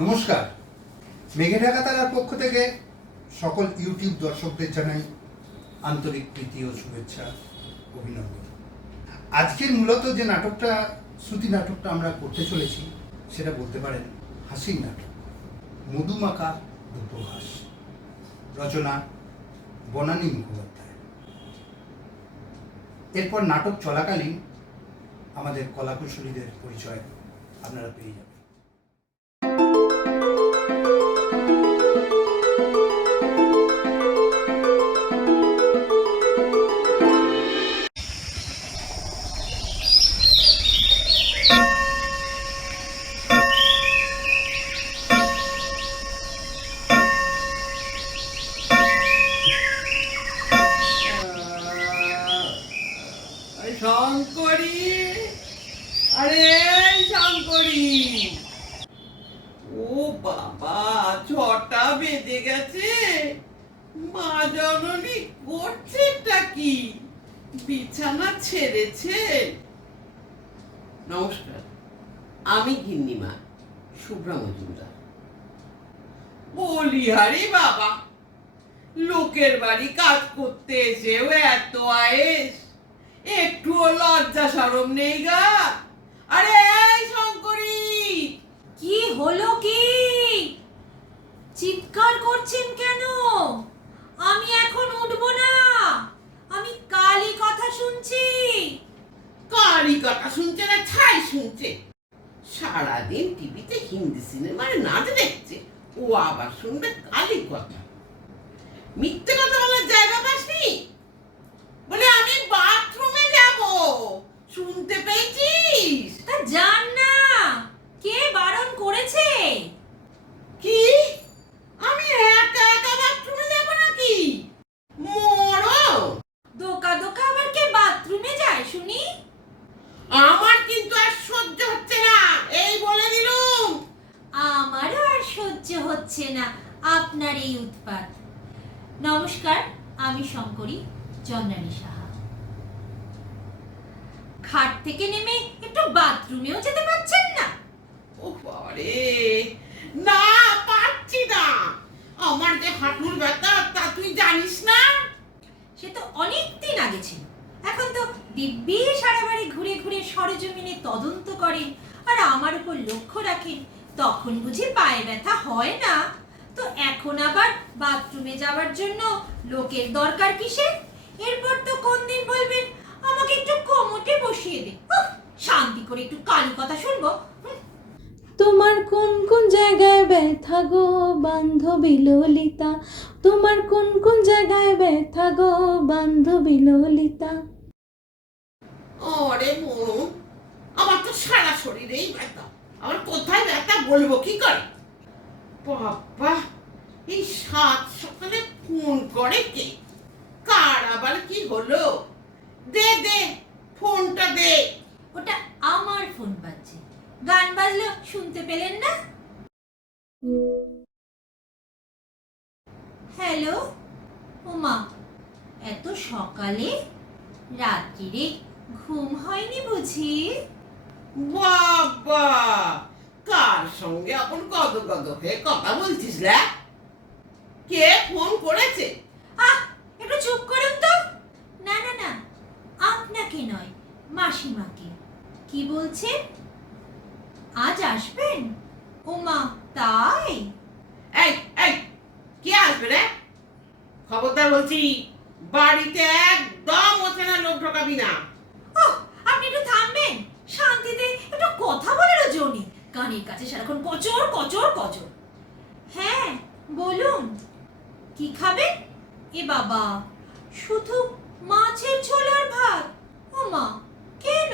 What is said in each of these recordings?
নমস্কার। মেঘে ঢাকা তারার পক্ষ থেকে সকল ইউটিউব দর্শকদের জানাই আন্তরিক প্রীতি ও শুভেচ্ছা, অভিনন্দন। আজকের মূলত যে নাটকটা, শ্রুতি নাটকটা আমরা করতে চলেছি, সেটা বলতে পারেন হাসির নাটক, মধুমাখা দুটো হাস। রচনা বনানী মুখোপাধ্যায়। এরপর নাটক চলাকালীন আমাদের কলাকুশলীদের পরিচয় আপনারা পেয়ে যাবেন। শঙ্করী, আরে শঙ্করী, ও বাবা, 6টা বেজে গেছে। মা জননী করছেটা কি? বিছানা ছেড়েছে? নমস্কার, আমি গিন্নিমা শুভ্রা মজুমদার। বলিহারি বাবা, লোকের বাড়ি কাজ করতে এসেও এত আয়েস, একটুও লজ্জা শরম নেই গা? আরে এই শঙ্করী, কি হলো? কি চিৎকার করছেন কেন? আমি এখন উঠবো না, আমি কালই কথা শুনছি। কারি কথা শুনছে না ছাই শুনছে? সারাদিন টিভিতে হিন্দি সিনেমার নাচ দেখছে, ও আবার শুনবে কালি কথা? মিথ্যে কথা বলার জায়গা পাসনি? বলে আমি বাথরুমে যাব, শুনতে পেয়েছিস? তা জান না, কে বারণ করেছে? কি আমি একা একা বাথরুমে যাব নাকি? মরো। দোকা দোকা আবার কে বাথরুমে যায় শুনি? আমার কিন্তু আর সহ্য হচ্ছে না, এই বলে দিলুম। আমারও আর সহ্য হচ্ছে না আপনার এই উৎপাত। নমস্কার, আমি শঙ্করী চন্দ্রানী সাহা। খাট থেকে নেমে একটু বাথরুমেও যেতে পারছেন না? ও বাবারে, না পারছি না। আমার যে হাঁটুর ব্যথা তা তুই জানিস না? সে তো অনেক দিন আগে ছিল, এখন তো দিব্যি সারা বাড়ি ঘুরে ঘুরে সরেজমিনে তদন্ত করেন আর আমার উপর লক্ষ্য রাখেন, তখন বুঝি পায়ে ব্যথা হয় না? তো এখন আবার বাথরুমে যাওয়ার জন্য লোকের দরকার কিসের? এরপর তো কোন দিন বলবেন আমাকে একটু কোমোটে বসিয়ে দে। উফ, শান্তি করে একটু কালি কথা শুনবো। তোমার কোন কোন জায়গায় ব্যথা গো বান্ধবী ললিতা, তোমার কোন কোন জায়গায় ব্যথা গো বান্ধবী ললিতা। ওরে মরু, আমার তো সারা শরীরেই ব্যথা, আমার কোথায় ব্যথা বলবো কি করে? বাবা, এই সাত সকালে ফোন করে কে? কার আবার কি হলো? দে দে ফোনটা দে। ওটা আমার ফোন বাজছে, গান বাজলো শুনতে পেলেন না? হ্যালো, ওমা, এত সকালে? রাত্রিরে ঘুম হয়নি বুঝি? বাবা, কার সঙ্গে এখন কত কত হয়ে কথা বলছিস রে? কে ফোন করেছে? আহ, একটু চুপ করুন তো। না না না, আপনাকে নয়, মাসিমাকে। কি বলছেন? আজ আসবেন? ওমা, তাই? এই এই, কে আসবে রে? খবরদার বলছি, বাড়িতে একদম অচেনা লোক ঢোকাবি না। ওহ, আপনি একটু থামবেন? শান্তিতে একটু কথা বলারও জো নেই, কানের কাছে সারাক্ষণ কচর কচর কচর। হ্যাঁ বলুন, কি খাবেন? এ বাবা, শুধু মাছের ঝোল আর ভাত? ও মা, কেন?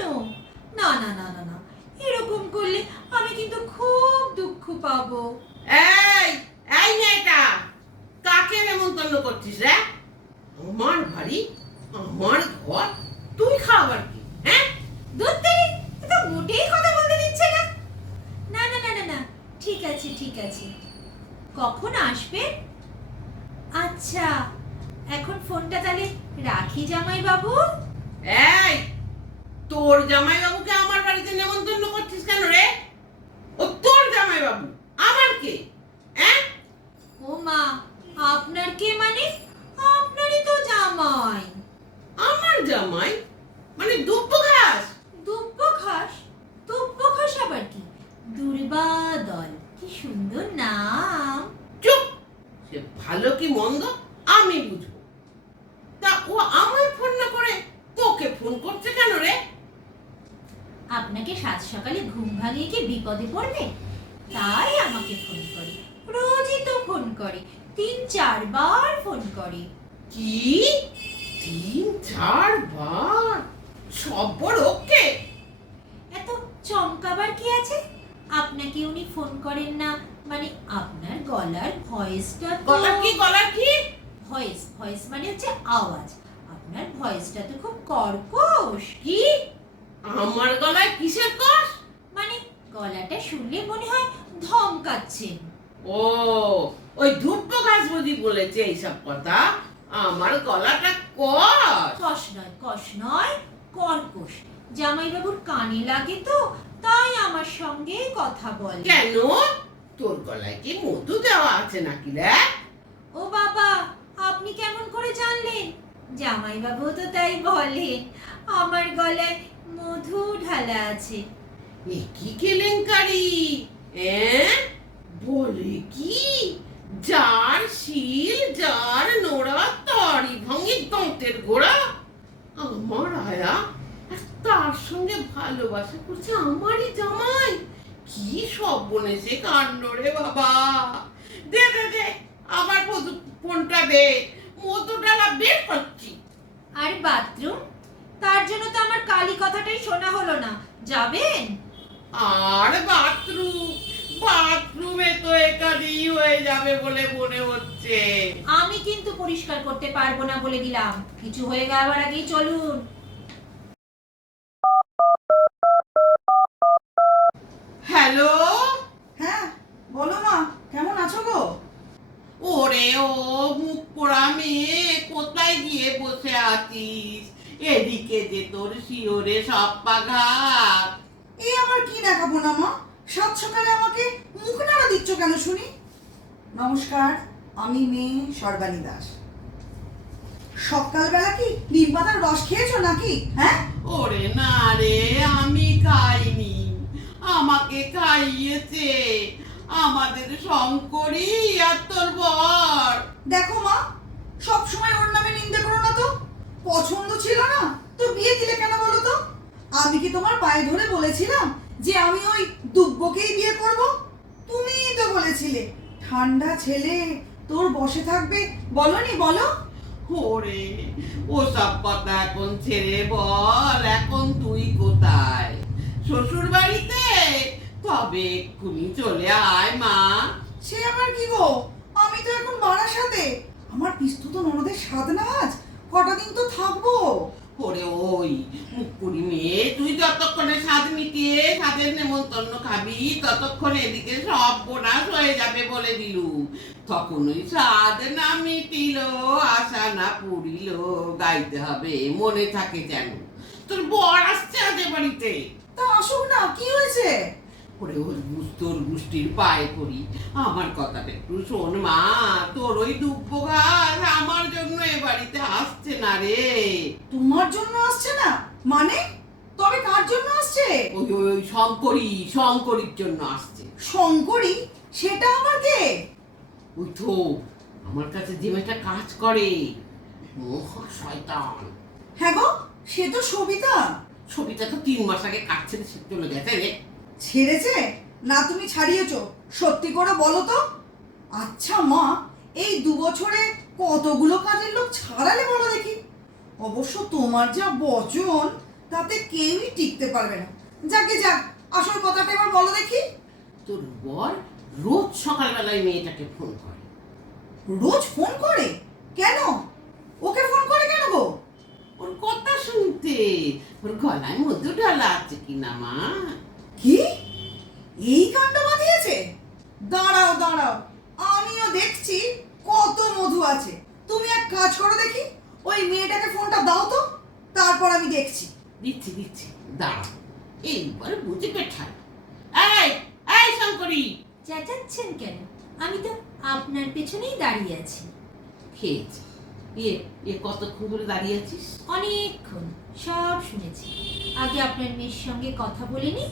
না না না না না, এরকম করলে আমি কিন্তু খুব দুঃখ পাবো। এই এই মেয়েটা, কাকে নেমন্তন্ন করছিস রে? আমার বাড়ি, আমার ঘর, তুই খাবার কি? হ্যাঁ, দুধ তেরি, এটা মোটেই কথা বলতে দিচ্ছে না। না না না না না, ঠিক আছে ঠিক আছে। কখন আসবেন? আচ্ছা, এখন ফোনটা তাহলে রাখি জামাই বাবু। এই তোর জামাইবাবুকে আমার বাড়িতে নেমন্তন্ন করছিস কেন রে? ও তোর জামাইবাবু, আমার কে? হ্যাঁ? ও মা, আপনার কে মানে? আপনারই তো জামাই। আমার জামাই? মানে দুব্ব ঘাস? দুব্ব ঘাস? দুব্ব ঘাস আবার কি? দুর্বাদল, কি সুন্দর নাম। চুপ! সে ভালো কি মন্দ আমি বুঝবো। তা ও আমায় ফোন না করে তোকে ফোন করছে কেন রে? আপনাকে সাত সকালে ঘুম ভাঙিয়ে কি বিপদে পড়বে, তাই আমাকে ফোন করে। রোজই তো ফোন করে, 3-4 বার ফোন করে। কি? 3-4 বার? সব বড় ওকে? এত চমকাবার কি আছে? আপনাকে উনি ফোন করেন না মানে আপনার গলার ভয়েসটা তো গলার কি? ভয়েস মানে হচ্ছে আওয়াজ। আপনার ভয়েসটা তো খুব কর্কশ। কি? আমার গলায় কিসের কষ? মানে গলাটা শুনলে মনে হয় ধমকাচ্ছেন। ও, ওই দুব্ব ঘাস বুঝি বলেছে এইসব কথা? আমার গলাটা কষ? কষ নয়, কর্কশ। জামাইবাবুর কানে লাগে তো, তাই আমার সঙ্গে কথা বলে। কেন? তোর গলায় কি মধু দেওয়া আছে নাকি রে? ও বাবা, আপনি কেমন করে জানলেন? জামাইবাবু তো তাই বলেন, আমার গলায় মধু ঢালা আছে। এ কি কেলেঙ্কারি! বলে কি? যার শিল যার নোড়া তারই ভাঙে দাঁতের গোড়া। আমার আয়া আর তার সঙ্গে ভালোবাসা করছে আমারই জামাই। কি সর্বনেশে কাণ্ড রে বাবা! দে দে দে আমার ফোনটা দে, মধু ডালা বের করছি। আর বাথরুম? তার জন্য তো আমার কালী কথাটাই শোনা হলো না। যাবেন? আর বাথরুমে তো একাধিক হয়ে যাবে বলে মনে হচ্ছে। আমি কিন্তু পরিষ্কার করতে পারবো না বলে দিলাম। কিছু হয়ে যাওয়ার আগেই চলুন। হ্যালো, হ্যাঁ বলো মা, কেমন আছো গো? ওরে ও মুখ পোড়া মেয়ে, কোথায় গিয়ে বসে আছিস? এদিকে যে তোর শিওরে সব পাঘাত। এই আবার কি দেখাবো না মা? সাত সকালে আমাকে মুখ নাড়া দিচ্ছ কেন শুনি? নমস্কার, আমি মেয়ে সর্বাণী দাস। সকালবেলা কি নিমপাতার রস খেয়েছো নাকি? হ্যাঁ, ওরে না রে, আমি খাইনি, আমাকে খাইয়েছে আমাদের শঙ্করী আর তোর বর। দেখো মা, সব সময় ওর নামে নিন্দে করো না তো। পছন্দ ছিল না তো বিয়ে দিলে কেন বলো তো? আমি কি তোমার পায়ে ধরে বলেছিলাম যে আমি ওই দুব্বকেই বিয়ে করব? তুমিই তো বলেছিলে ঠান্ডা ছেলে তোর বসে থাকবে, বলনি বলো? ওরে ওসব কথা এখন ছেড়ে বল, এখন তুই কোথায়? শ্বশুর বাড়িতে? তবে এক্ষুনি চলে আয় মা। সে আবার কি গো, আমি তো এখন বারাসাতে। আমার পিস্তুত ননদের স্বাদ না আজ, কটা দিন তো থাকবো। ওরে ওই মুকুরি মেয়ে, তুই যতক্ষণে স্বাদ মিটিয়ে স্বাদের নেমন্তন্ন খাবি ততক্ষণ এদিকে সব বোনাস হয়ে যাবে বলে দিলু। তখন ওই স্বাদ না মিটিল আশা না পুরিল গাইতে হবে, মনে থাকে যেন। তোর বর আসছে আজে বাড়িতে। তা আসুক না, কি হয়েছে? ওরে ওর তোর গুষ্টির পায়ে পড়ি, আমার কথাটা একটু শোন মা। তোর ওই দুব্ব ঘাস আমার জন্য এ বাড়িতে আসছে না রে। তোমার জন্য আসছে না মানে? তবে কার জন্য আসছে? ওই ওই ওই শঙ্করীর জন্য আসছে। শঙ্করী? সেটা আবার কে? ওই তো আমার কাছে যে মেয়েটা কাজ করে, মহা শয়তান। হ্যাঁ গো, সে তো সবিতা। ছবিটা তো 3 মাস আগে কাজ ছেড়ে সে চলে গেছে রে। ছেড়েছে না তুমি ছাড়িয়েছো? সত্যি করে বলো তো। আচ্ছা মা, এই 2 বছরে কতগুলো কাজের লোক ছাড়ালে বলো দেখি? অবশ্য তোমার যা বচন, তাতে কেউই টিকতে পারবে না। যাকে যাক, আসল কথাটা এবার বলো দেখি। তোর বর রোজ সকালবেলায় মেয়েটাকে ফোন করে। রোজ ফোন করে? কেন? ওকে ফোন করে কেন গো? ওর কথা শুনতে, ওর গলায় মধু ঢালা আছে কিনা মা। কি? এই কাণ্ড বাঁধিয়েছে? দাঁড়াও দাঁড়াও, আমিও দেখছি কত মধু আছে। তুমি এক কাজ করো দেখি, ওই মেয়েটাকে ফোনটা দাও তো, তারপর আমি দেখছি। দিচ্ছি দাঁড়া, এইবার বুঝে পেঠাই। এই এই শঙ্করী, চেঁচাচ্ছেন কেন? আমি তো আপনার পেছনেই দাঁড়িয়ে আছি। খেয়েছি। কতক্ষণ ধরে দাঁড়িয়ে আছিস? অনেকক্ষণ, সব শুনেছি। আগে আপনার মেয়ের সঙ্গে কথা বলে নি,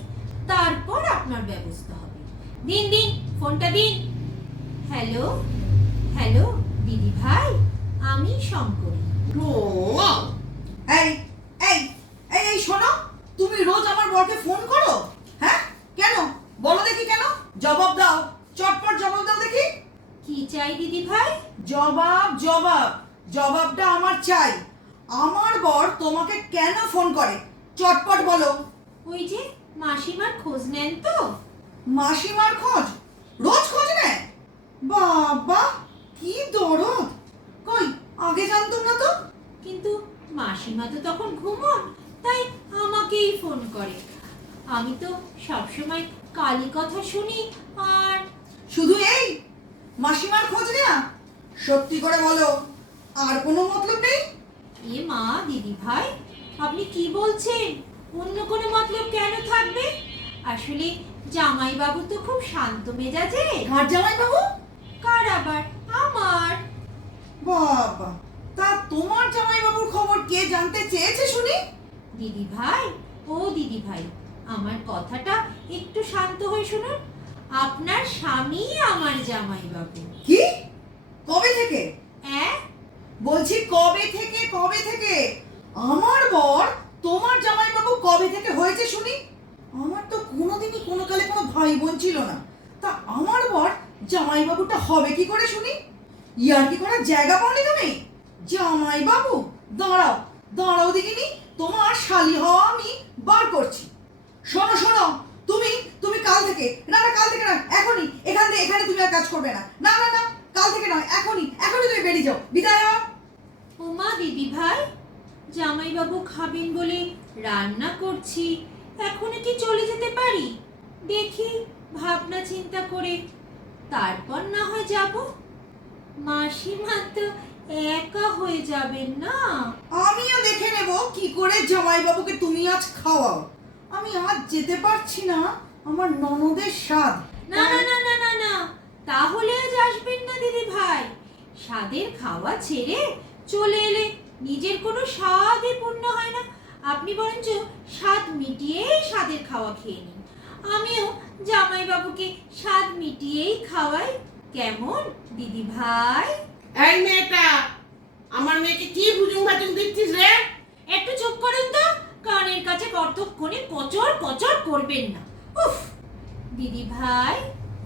তারপর আপনার ব্যবস্থা হবে। দিন দিন, ফোনটা দিন। হ্যালো হ্যালো দিদি ভাই, আমি শঙ্করী। রোমা, এই এই এই এই শোনো, তুমি রোজ আমার বরকে ফোন করো? হ্যাঁ, কেন বলো দেখি, কেন? জবাব দাও, চটপট জবাব দাও দেখি। কি চাই দিদি ভাই? জবাব জবাব জবাবটা আমার চাই। আমার বর তোমাকে কেন ফোন করে? চটপট বলো। ওই যে মাসিমার খোঁজ নেন তো। মাসিমার খোঁজ? রোজ খোঁজ নেয়? বাবা, কি দরদ! কই, আগে জানতাম না তো। কিন্তু মাসিমা তো তখন ঘুমোন, তাই আমাকেই ফোন করে। আমি তো সবসময় কালী কথা শুনি। আর শুধু এই মাসিমার খোঁজ নেয়া? সত্যি করে বলো, আর কোনো মতলব নেই? এ মা দিদি ভাই, আপনি কি বলছেন? অন্য কোনো মতলব কেন থাকবে? আসলে জামাইবাবু তো খুব শান্ত মেজাজে। কার জামাই বাবু? কার আবার? আমার। বাবা, তা তোমার জামাই বাবুর খবর কে জানতে চেয়েছে শুনি? দিদি ভাই, ও দিদি ভাই, আমার কথাটা একটু শান্ত হয়ে শুনুন। আপনার স্বামী আমার জামাইবাবু। কি? কবে থেকে? হ্যাঁ, বলছি কবে থেকে, কবে থেকে? আমার বর তোমার জামাইবাবু কবে থেকে হয়েছে শুনি? আমার তো কোনোদিনই কোনো কালে কোনো ভাই বোন ছিল না, তা আমার বর জামাইবাবুটা হবে কি করে শুনি? ইয়ার কি করার জায়গা পাওনি তুমি? জামাইবাবু? দাঁড়াও দাঁড়াও দেখিনি, তোমার শালি হওয়া আমি বার করছি। শোনো শোনো, তুমি তুমি কাল থেকে, না না কাল থেকে না, এখনই এখানে তুমি আর কাজ করবে না। না না না, কাল থেকে নয়, এখনই তুমি বেরিয়ে যাও, বিদায় হও। ওমা দিদি ভাই, জামাইবাবু খাবেন বলে রান্না করছি, এখনো কি চলে যেতে পারি? দেখি ভাবনা চিন্তা করে তারপর না হয় যাব। মাসিমা তো একা হয়ে যাবেন না। আমিও দেখে নেব কি করে জামাইবাবুকে তুমি আজ খাওয়াও। আমি আজ যেতে পারছি না, আমার ননদের স্বাদ। না না না না না না, তাহলে আজ আসবেন না দিদি ভাই। স্বাদের খাওয়া ছেড়ে চলে এলে নিজের কোনো স্বাদই পূর্ণ হয় না। আপনি বরঞ্চ স্বাদ মিটিয়েই স্বাদের খাওয়া খেয়ে নিন। আমিও জামাইবাবুকে স্বাদ মিটিয়েই খাওয়াই। কেমন দিদি ভাই? এই মেয়েটা, আমার মেয়েকে কি ভুজুং ভাজুং দিচ্ছিস রে? একটু চুপ করুন তো, কানের কাছে কতক্ষণে কচর কচর করবেন না। উফ! দিদি ভাই,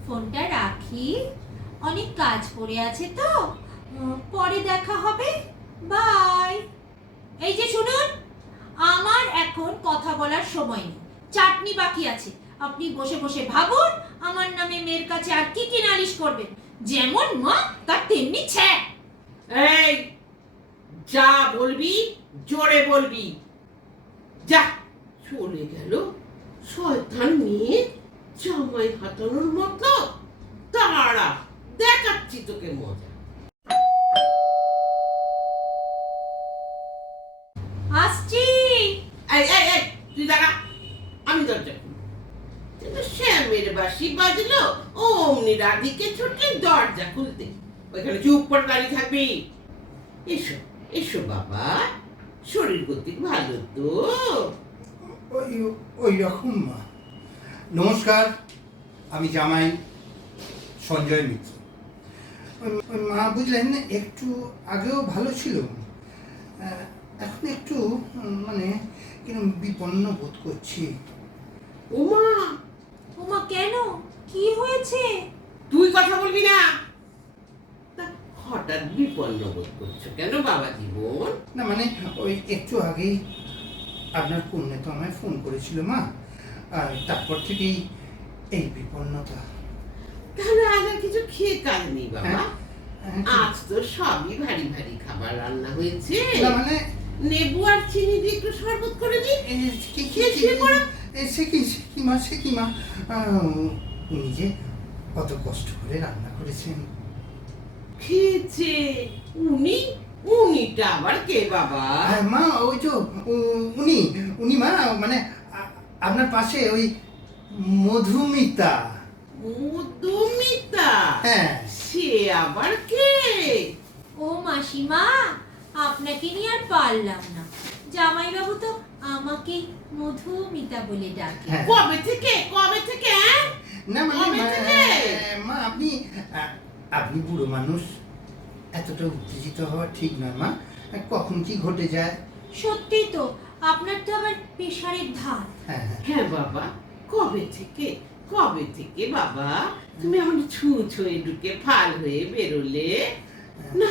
ফোনটা রাখি, অনেক কাজ পড়ে আছে তো, পরে দেখা হবে। বাই। এই যে শুনুন, আমার এখন কথা বলার সময় নেই, চাটনি বাকি আছে। আপনি বসে বসে ভাবুন আমার নামে মেয়ের কাছে আর কি কি নালিশ করবেন। যেমন মা তার তেমনি ছ্যা। এই, যা বলবি জোরে বলবি। যা, চলে গেল শয়তান মেয়ে, জামাই হাতানোর মতো। দাঁড়া, দেখাচ্ছি তোকে মজা। আসছি। এই এই এই, তুই দাঁড়া, আমি দরজা খুলি। কিন্তু শ্যামের বাঁশি বাজলো, অমনি রাধিকে ছুটলে দরজা খুলতে। ওইখানে চুপ করে দাঁড়িয়ে থাকবি। এসো এসো বাবা, শরীর গতি ভালো তো? ওই ওই রকম মা। নমস্কার, আমি জামাই সঞ্জয় মিত্র। ওই মা বুঝলেন, একটু আগেও ভালো ছিল, এখন একটু মানে কিরকম বিপন্ন বোধ করছি। ওমা, ওমা কেন? কি হয়েছে? তুই কথা বলবি না? তা হঠাৎ বিপন্ন বোধ করছো কেন বাবা জীবন? না মানে ওই একটু আগেই আপনার কন্যা তো আমায় ফোন করেছিল মা, আর তারপর থেকেই এই বিপন্নতা। তাহলে আজ আর কিছু খেয়ে কাজ নেই বাবা? হ্যাঁ, হ্যাঁ, আজ তো সবই ভারী ভারী খাবার রান্না হয়েছে। না মানে নেবু আর চিনি দিয়ে একটু শরবত করে দিই। সে কি মা, উনি যে কত কষ্ট করে রান্না করেছেন। খেয়েছে উনিটা আবার কে বাবা? হ্যাঁ মা, ওই তো উনি মা, মানে আপনার পাশে ওই মধুমিতা। মধুমিতা, হ্যাঁ সে আবার কে? ও মাসিমা, আপনাকে নিয়ে আর পারলাম না। জামাইবাবু তো আমাকে মধুমিতা বলে ডাকে। হ্যাঁ। কবে থেকে হ্যাঁ? না মানে কবে থেকে? মা আপনি আপনি বুড়ো মানুষ, এতটা উত্তেজিত হওয়া ঠিক নয় মা। কখন কি ঘটে যায়। সত্যি তো, আপনার তো আবার প্রেশারের ধার। হ্যাঁ হ্যাঁ হ্যাঁ বাবা, কবে থেকে বাবা তুমি আমার ছুঁয়ে ঢুকে ফাল হয়ে বেরোলে? না,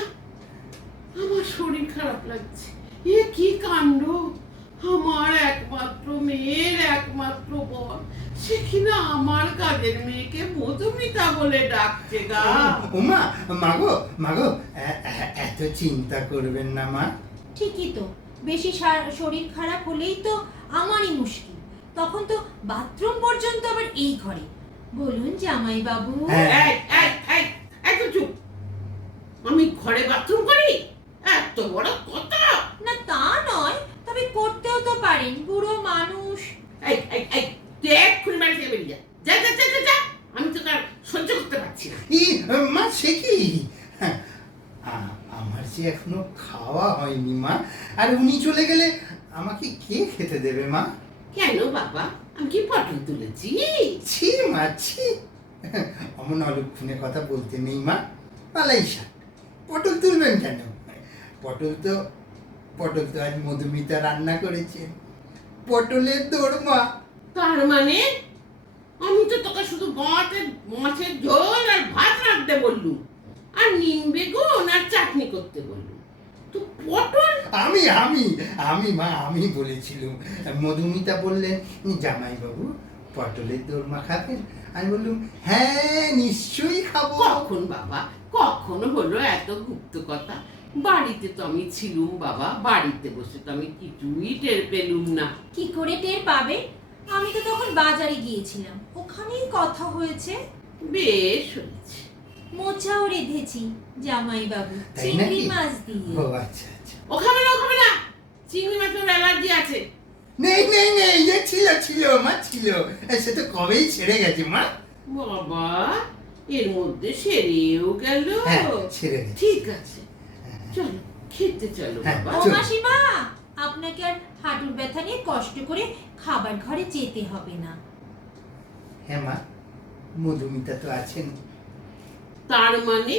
আমার শরীর খারাপ লাগছে। এ কি কাণ্ড! আমার একমাত্র মেয়ের একমাত্র বোন, সে কিনা আমার কাজের মেয়েকে মধুমিতা বলে ডাকছে গা। ওমা, মাগো মাগো, এত চিন্তা করবেন না মা। ঠিকই তো, বেশি শরীর খারাপ হলেই তো আমারই মুশকিল। তখন তো বাথরুম পর্যন্ত আবার এই ঘরে। বলুন জামাইবাবু। হ্যাঁ। একটু চুপ। আমি ঘরে বাথরুম করি? এত বড় কথা! না তা নয়, তবে করতেও তো পারেন, বুড়ো মানুষ। তুই এক্ষুনি বাড়ি থেকে বেরিয়ে যা। যা। আমি তো তার সহ্য করতে পারছি না। মা সে কি? আমার যে এখনো খাওয়া হয়নি মা, আর উনি চলে গেলে আমাকে কে খেতে দেবে মা? কেন বাবা, আমি কি পটল তুলেছি? ছি মা ছি, অমন অলক্ষণে কথা বলতে নেই মা। পালাই শাক, পটল তুলবেন কেন? পটল তো আজ মধুমিতা রান্না করেছেন, পটলের দোরমা। তার মানে আমি তো তোকে শুধু মাছের ঝোল আর ভাত রাখতে বললুম, আর নিম বেগুন আর চাটনি করতে বললুম, তো পটল? আমি মা আমি বলেছিলাম। মধুমিতা বললেন জামাইবাবু পটলের দোরমা খাবেন। আমি বললুম হ্যাঁ নিশ্চয়ই খাবো। কখন বাবা, কখনো হলো এত গুপ্ত কথা? বাড়িতে তো আমি ছিলুম বাবা, বাড়িতে বসে তো আমি কিছুই টের পেলুম না। কি করে টের পাবে? আমি তো তখন বাজারে গিয়েছিলাম, ওখানেই কথা হয়েছে। বেশ হয়েছে। মোচাও রেঁধেছি জামাইবাবু, তাই চিংড়ি নাকি? মাছ দিয়ে। ও আচ্ছা আচ্ছা। ও খাবে না, চিংড়ি মাছের অ্যালার্জি আছে। নেই যে ছিল মা ছিল, সে তো কবেই ছেড়ে গেছে মা। বাবা, এর মধ্যে সেরেও গেল? হ্যাঁ ছেড়ে গেছে। ঠিক আছে, চলো খেতে চলো হ্যাঁ, বাবা। ও চল। মাসিমা, আপনাকে আর হাঁটুর ব্যথা নিয়ে কষ্ট করে খাবার ঘরে যেতে হবে না। হ্যাঁ মা, মধুমিতা তো আছেন। তার মানে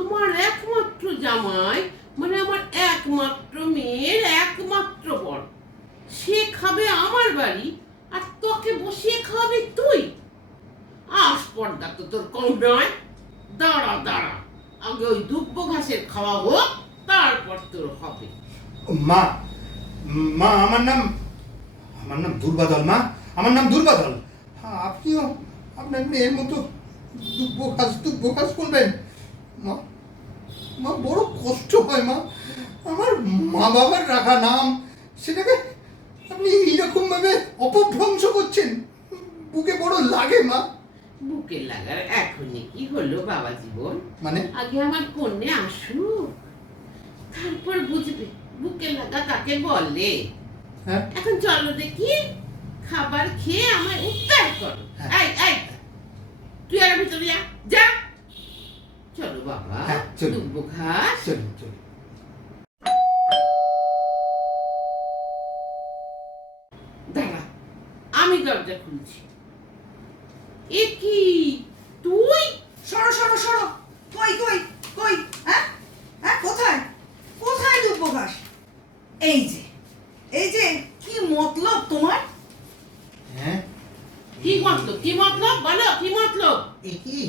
আমার একমাত্র জামাই, মানে আমার একমাত্র মেয়ের একমাত্র বর, সে খাবে আমার বাড়ি, আর তোকে বসিয়ে খাওয়াবে তুই? আস্পর্ধা তো তোর কম নয়। দাঁড়া, আগে ওই দুব্ব ঘাসের খাওয়া হোক, তারপর তোর হবে। মা আমার নাম দুর্বাদল মা, আমার নাম দুর্বাদল। আপনিও আপনার মেয়ের মতো দুব্ব ঘাস বলবেন? মা বড় কষ্ট হয় মা, আমার মা বাবার রাখা নাম, সেটাকে আপনি এইরকম ভাবে অপভ্রংশ করছেন, বুকে বড় লাগে মা। বুকে লাগার এখনই কি হলো বাবা জীবন? মানে আগে আমার কন্যা আসুক, তারপর বুঝবে বুকে লাগা কাকে বলে। হ্যাঁ এখন চলো দেখি, খাবার খেয়ে আমায় উদ্ধার করো। এই তুই আর ভিতরে যা। চলো বাবা, হ্যাঁ, চলো। দুব্ব ঘাস। চলুন দাঁড়া, আমি দরজা খুলছি। এ কি তুই? সরো কই হ্যাঁ হ্যাঁ কোথায় দুব্ব ঘাস? এই যে কি মতলব তোমার? হ্যাঁ কি মতলব বলো, কি মতলব? এ কি,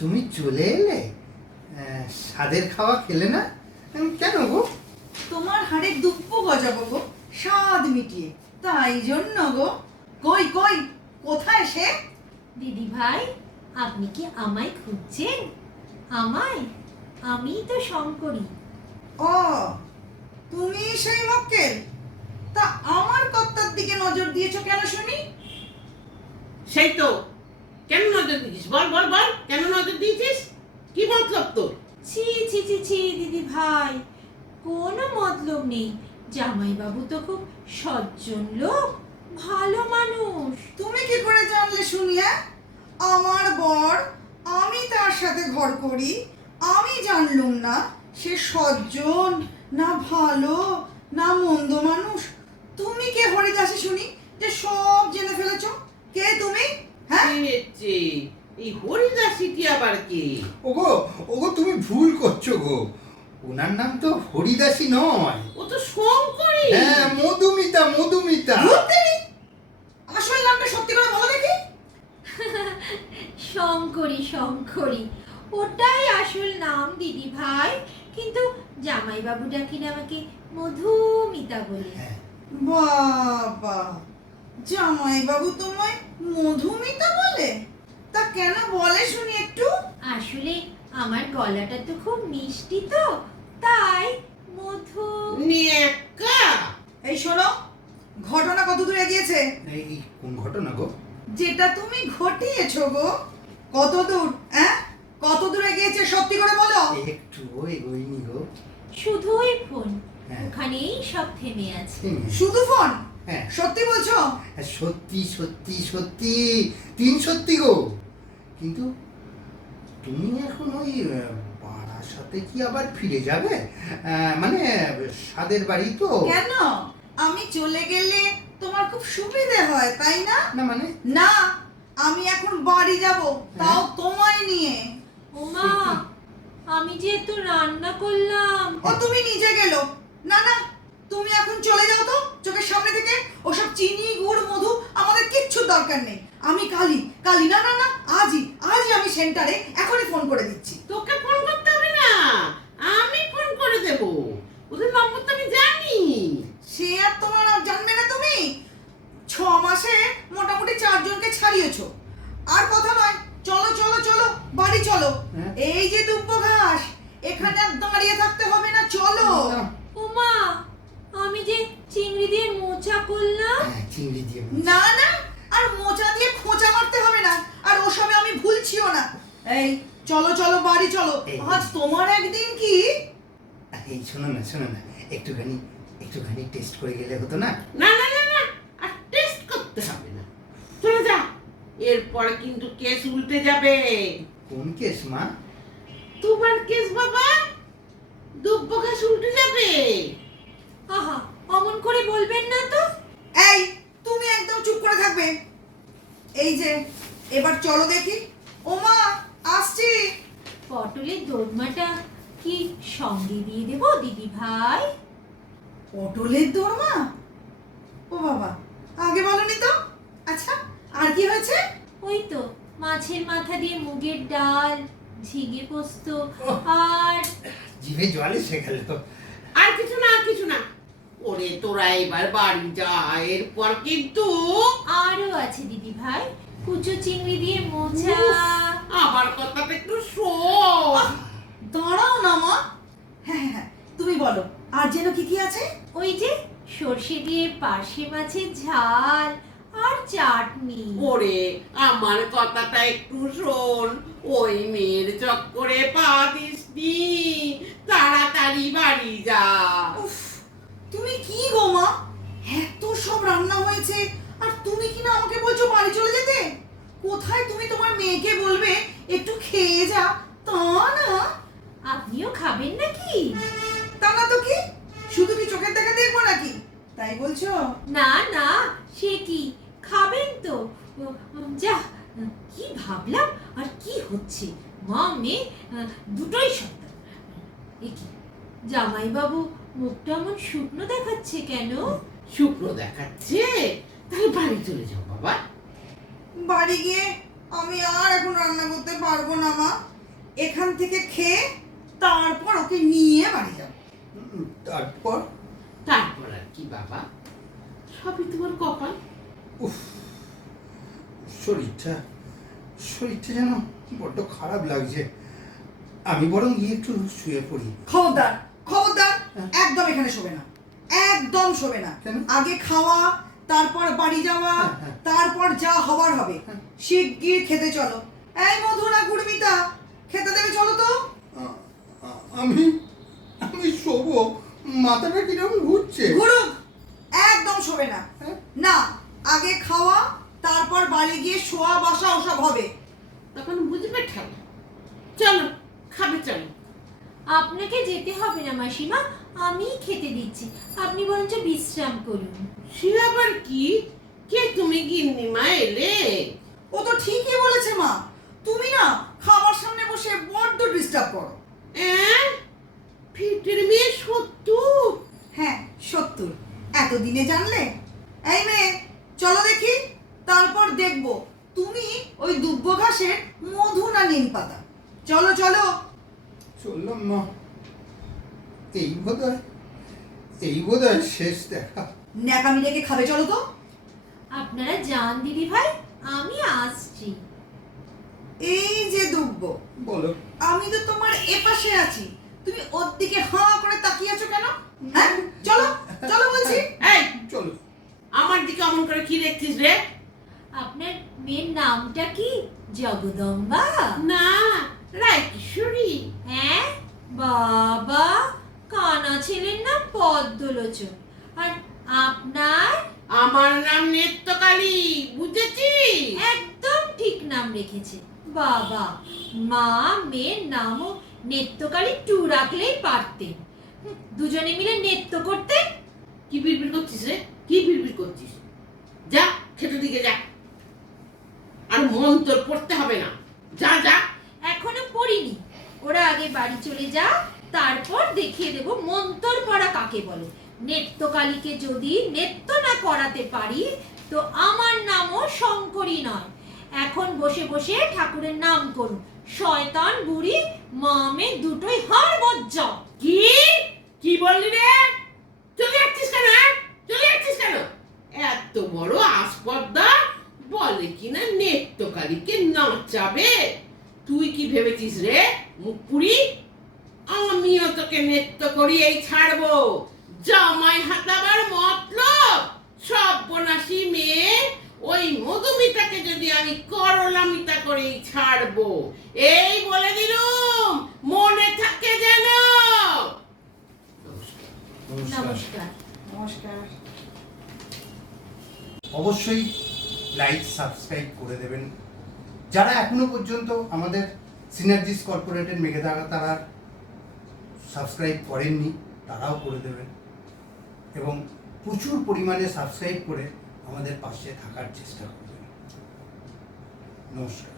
তুমি চলে এলে? স্বাদের খাওয়া খেলে না কেন গো? তোমার হাড়ে দুব্ব গজাবো গো, স্বাদ মিটিয়ে, তাই জন্য গো। কই কোথায় সে? দিদি ভাই, আপনি কি আমায় খুঁজছেন? আমি তো শঙ্করী। ও, তুমি সেই মক্কেল? তা আমার কর্তার দিকে নজর দিয়েছো কেন শুনি? সেই তো, কেন নজর দিয়েছিস? বল কেন নজর দিয়েছিস? কি মতলব তোর? ছি দিদি ভাই, কোনো মতলব নেই। জামাইবাবু তো খুব সজ্জন লোক, ভালো মানুষ। তুমি কি করে জানলে শুনি? হ্যাঁ, আমার বর, আমি তার সাথে ঘর করি, আমি জানলুম না সে সজ্জন না ভালো না মন্দ মানুষ। তুমি কে হরিদাসী শুনি যে সব জেনে ফেলেছো? কে তুমি? হ্যাঁ, হয়েছে, এই হরিদাসীটি আবার কে? ওগো ওগো তুমি ভুল করছো গো, ওনার নাম তো হরিদাসী নয়। ও তো শঙ্করী। হ্যাঁ, মধুমিতা, মধুমিতা। ধুত্তেরি! আসল নামটা সত্যি করে বলো দেখি। শঙ্করী শঙ্করী, ওটাই আসল নাম দিদি ভাই, কিন্তু জামাইবাবু ডাকিন আমাকে মধুমিতা বলে। হ্যাঁ, বাবা, জামাইবাবু তোমায় মধুমিতা বলে? তা কেন বলে শুনি একটু? আসলে আমার গলাটা তো খুব মিষ্টি, তো তাই মধু। নেকা। এই শোনো, ঘটনা কত দূর এগিয়েছে? এই কোন ঘটনা গো? যেটা তুমি ঘটিয়েছো গো, কত দূর? হ্যাঁ, কত দূর এগিয়েছে সত্যি করে বলো। একটু এগোইনি গো। শুধুই ফোন, হ্যাঁ। ওখানেই সব থেমে আছে। শুধু ফোন? হ্যাঁ, সত্যি বলছো? সত্যি সত্যি সত্যি, তিন সত্যি গো। কিন্তু তুমি এখন ওই পাড়ার সাথে কি আবার ফিরে যাবে? মানে সাদের বাড়ি তো। কেন? আমি চলে গেলে তোমার খুব সুবিধে হয় তাই না? না মানে না, আমি এখন বাড়ি যাব, তাও তোমায় নিয়ে। ওমা, আমি যেহেতু রান্না করলাম। ও তুমি নিজে গেলো? না না, তুমি এখন চলে যাও তো চোখের সামনে থেকে। ওসব চিনি গুড় মধু আমাদের কিচ্ছু দরকার নেই। আমি কালি কালি না না না, আজই আমি সেন্টারে এখনই ফোন করে দিচ্ছি। তোকে ফোন করতে হবে না, আমি ফোন করে দেব। ওদের নম্বর তো আমি জানি। সে আর তোমার আর জানবে না তুমি? 6 মাসে মোটামুটি 4 জনকে ছাড়িয়েছো। আর কথা নয়, চলো চলো চলো বাড়ি চলো। হ্যাঁ? এই যে দুব্ব ঘাস, এখানে আর দাঁড়িয়ে থাকতে হবে না, চলো। না। ওমা, আমি যে চিংড়ি দিয়ে মোচা করলাম। হ্যাঁ, চিংড়ি দিয়ে না না, আর মোচা দিয়ে খোঁচা মারতে হবে না, আর ওসবে আমি ভুলছিও না। এই চলো চলো বাড়ি চলো, এই। আজ তোমার একদিন কি। এই শোনো না, শোনো না, একটুখানি একটুখানি টেস্ট করে গেলে হতো না? না না না না, আর টেস্ট করতে হবে না, চলে যা। এরপর কিন্তু কেস উল্টে যাবে। কোন কেস মা? তোমার কেস বাবা, দুব্ব ঘাস উল্টে যাবে। আহা, অমন করে বলবেন না তো। এই তুমি একদম চুপ করে থাকবে। এই যে এবার চলো দেখি। ওমা, আসছি। পটলের দোরমাটা কি সঙ্গে দিয়ে দেবো দিদি ভাই? পটলের দোরমা? ও বাবা, আগে বলনি তো। আচ্ছা, আর কি হয়েছে? ওই তো মাছের মাথা দিয়ে মুগের ডাল, ঝিঙে পোস্ত, আর জিভে জল এসে গেল। আর কিছু না, আর কিছু না। ওরে তোরা এবার বাড়ি যা, এরপর কিন্তু আরো আছে দিদি ভাই, কুচো চিংড়ি দিয়ে মোচা। আমার কথাটা একটু শোন। দাঁড়াও না মা। হ্যাঁ হ্যাঁ, তুমি বলো আর যেন কি কি আছে? ওই যে সর্ষে দিয়ে পার্শে মাছের ঝাল আর চাটনি। ওরে আমার কথাটা একটু শোন, ওই মেয়ের চক্করে পা দিসনি, তাড়াতাড়ি বাড়ি যা। উফ, তুমি কি গো মা, এত সব রান্না হয়েছে আর তুমি কি না আমাকে বলছো বাড়ি চলে যেতে? কোথায় তুমি তোমার মেয়েকে বলবে একটু খেয়ে যা, তা না। আপনিও খাবেন নাকি? তা না তো কি, শুধু কি চোখের দেখা দেখবো নাকি, তাই বলছো? না না, সে কি খাবেন তো। যা, কি ভাবলাম আর কি হচ্ছে, মা মেয়ে দুটোই সন্তান। এ কি, জামাইবাবু মুখটা এমন শুকনো দেখাচ্ছে কেন? শুক্র দেখাচ্ছে, তাই বাড়ি চলে যাও বাবা। বাড়ি গিয়ে আমি আর এখন রান্না করতে পারবো না মা। এখান থেকে খেয়ে তারপর ওকে নিয়ে বাড়ি যাবো। তারপর তারপর আর কি বাবা, সবই তোমার কপাল। উফ, শরীরটা শরীরটা যেন বড্ড খারাপ লাগছে। আমি বরং গিয়ে একটু শুয়ে পড়ি। খবরদার খবরদার, একদম এখানে শোবে না, একদম শোবে না। কেন? আগে খাওয়া, তারপর বাড়ি যাওয়া, হ্যাঁ, হ্যাঁ। তারপর যা হবার হবে। হ্যাঁ। শিগগির খেতে চলো। এই মধু না গুড়মিতা, খেতে দেবে চলো তো। আমি আমি শোবো, মাথাটা কিরকম ঘুরছে। গুরুক, একদম শোবে না। হ্যাঁ? না, আগে খাওয়া, তারপর বাড়ি গিয়ে শোয়া বসা ওসব হবে। চলো খাবে চলো। আপনাকে যেতে হবে না মাসিমা, আমি খেতে দিচ্ছি, আপনি বরঞ্চ বিশ্রাম করুন। সে আবার কি? কে তুমি গিন্নিমা এলে? ও তো ঠিকই বলেছে মা, তুমি না খাবার সামনে বসে বড্ড ডিস্টার্ব করো। ফিটের মেয়ে সত্যু? হ্যাঁ 70, এতদিনে জানলে? এই মেয়ে চলো দেখি, তারপর দেখবো তুমি ওই দুব্ব ঘাসের মধু না নিম পাতা। চলো চলো। চললাম মা, এই বোধহয় শেষ দেখা। ন্যাকামি রেখে খাবে, চলো তো। আপনারা যান দিদি ভাই, আমি আসছি। এই যে দুব্ব, বলো। আমি তো তোমার এপাশে আছি, তুমি ওর দিকে হাঁ করে তাকিয়ে আছো কেন? হ্যাঁ চলো চলো বলছি। এই চলো। আমার দিকে অমন করে কি দেখছিস রে? আপনার মেয়ের নামটা কি? জগদম্বা? না, রায়কিশোরী। হ্যাঁ বাবা, কানা ছেলের নাম পদ্মলোচন, আর আপনার? আমার নাম নেত্রকালী, বুঝেছিস? একদম ঠিক নাম রেখেছে বাবা। মা মেয়ের নামও নেত্রকালী 2 রাখলেই পারতেন। দুজনে মিলে নৃত্য করতে। কি বিড়বিড় করছিস রে? কি বিড়বিড় করছিস? যা খেতে দিকে যা, আর মন্ত্র পড়তে হবে না। যা যা। এখনো পড়িনি, ওরা আগে বাড়ি চলে যা, তারপর দেখিয়ে দেব মন্তর পড়া কাকে বলে। নেত্রকালীকে যদি নৃত্য না করাতে পারি তো আমার নামও শঙ্করী নয়। এখন বসে বসে ঠাকুরের নাম করুন। শয়তান বুড়ি মামে দুটোই হাড় বজ্জ। কি কি বললি রে? চলে যাচ্ছিস কেন? চলে যাচ্ছিস কেন? এত বড় আসপর্দা বলে কিনা নেত্রকালীকে নাচাবে। তুই কি ভেবেছিস রে মুখপুরি? আমিও তোকে নৃত্য করিয়েই ছাড়বো। জামাই হাতাবার মতলব সর্বনাশী মেয়ে ওই মধুমিতাকে যদি আমি করলামিতা করেই ছাড়বো, এই বলে দিলুম, মনে থাকে যেন। নমস্কার। নমস্কার। অবশ্যই লাইক সাবস্ক্রাইব করে দেবেন। যারা এখনো পর্যন্ত আমাদের সিনার্জিস কর্পোরেটের মেঘেদাগা তারার সাবস্ক্রাইব করেননি, তারাও করে দেবেন এবং প্রচুর পরিমাণে সাবস্ক্রাইব করে আমাদের পাশে থাকার চেষ্টা করবেন। নমস্কার।